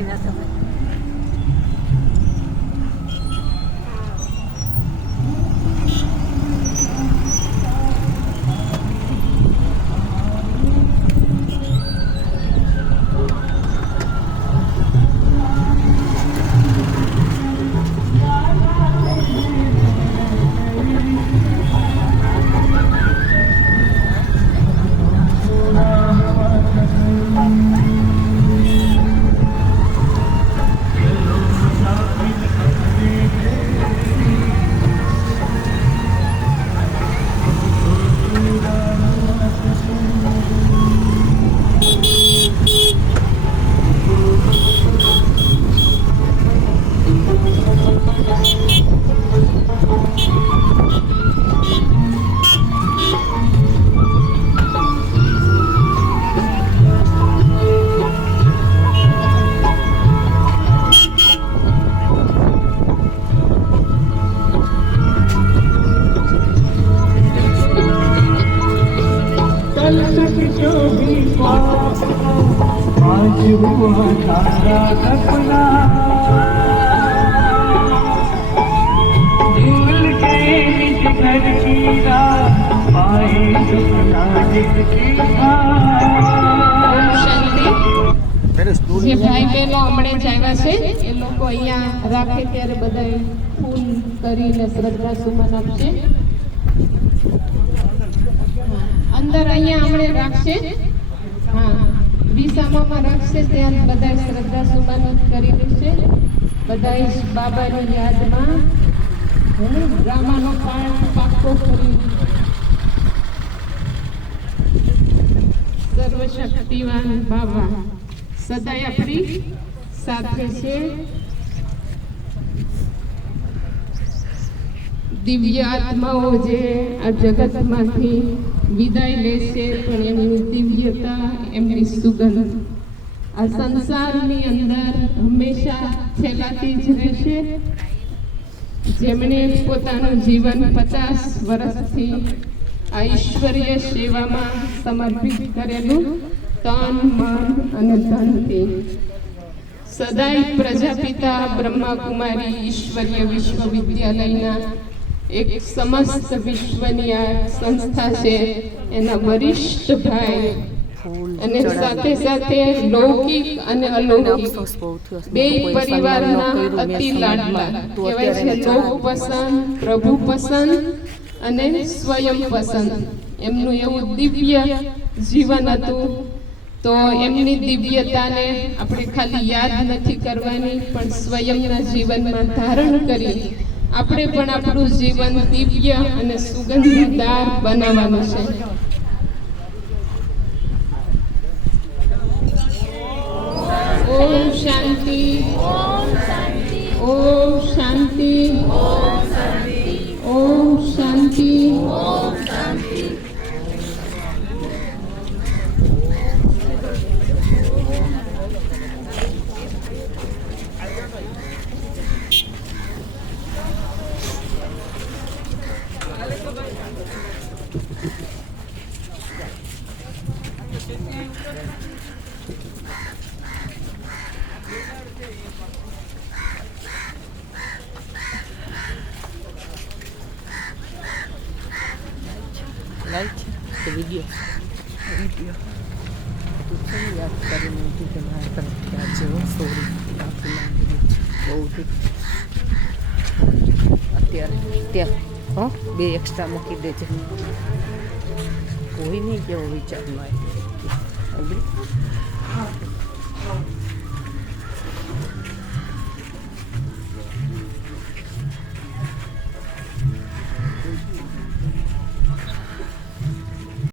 આવ્યા તમે? જે ભાઈ બહેનો હમણાં જ આવ્યા છે એ લોકો અહીંયા રાખે ત્યારે બધા ફૂલ કરીને શ્રદ્ધા સુમન આપશે. અંદર અહીંયા હમણાં રાખશે, હા વિસામામાં રાખશે, ત્યાં બધા શ્રદ્ધા સુમન કરી દેશે. બધા બાબાની યાદમાં રામાનો પાઠ પાકો કરી સર્વશક્તિવાન બાબા સદાય આપણી સાથે છે. દિવ્ય આત્માઓ જે આ જગતમાંથી વિદાય લેશે પણ એમની દિવ્યતા, એમની સુગંધ આ સંસારની અંદર હંમેશા ફેલાતી જ રહેશે. જેમણે પોતાનું જીવન 50 વર્ષથી આ ઈશ્વરીય સેવામાં સમર્પિત કરેલું તન મન અને ધનથી સદાય પ્રજાપિતા બ્રહ્માકુમારી ઈશ્વરીય વિશ્વવિદ્યાલયના એક સમસ્ત વિશ્વની આ સંસ્થા છે એના વરિષ્ઠ ભાઈ અને સાથે સાથે લૌકિક અને અલૌકિક બે પરિવારના અતિ લાડલા કહેવાય છે. લોક પસંદ, પ્રભુ પસંદ અને સ્વયં પસંદ એમનું એવું દિવ્ય જીવન હતું. તો એમની દિવ્યતાને આપણે ખાલી યાદ નથી કરવાની પણ સ્વયંના જીવનમાં ધારણ કરી આપણે પણ આપણું જીવન દિવ્ય અને સુગંધદાર બનાવવાનું છે. ઓમ શાંતિ, ઓમ શાંતિ, ઓમ શાંતિ, ઓમ શાંતિ. લાઈટ કે વિડીયો તો યાદ કરીને કે મારા તરફથી આજે સોરી બહુ અત્યારે ત્યાં બે એક્સ્ટ્રા મૂકી દેજે. કોઈ નહીં કેવો વિચાર ન આવે.